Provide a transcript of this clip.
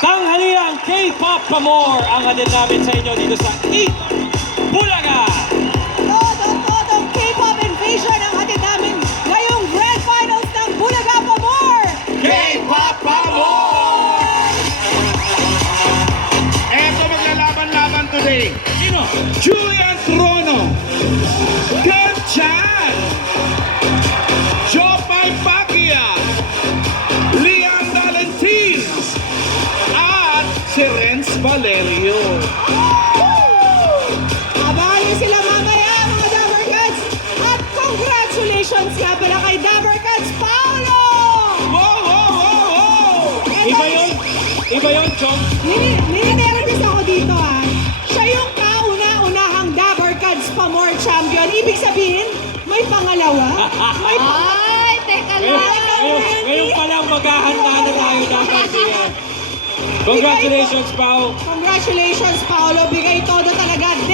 Tanghaliang K-pop Pamor ang hatid namin sa inyo dito sa Eat Bulaga! Todong K-pop invasion ang hatid namin ngayong Grand Finals ng Bulaga Pamor! K-pop Pamor! Eto maglalaban-laban today. Sino? Julian Trono, Ken Chan, Jopay Pakia, Liam Valentin, at si Renz Valerio. Abangan niyo sila mamaya mga Dabber Cats! At congratulations nga pala kay Dabber Cats Paolo! Wow, wow, wow, wow! Iba yun? Iba yun, Chong? Nininervous ako dito Siya yung kauna-unahang Dabber Cats Pamor champion. Ibig sabihin, may pangalawa? May Ay, teka Ngayon pa lang maghahanda na tayo dapat yan. Congratulations, Pao! Congratulations, Paolo. Bigay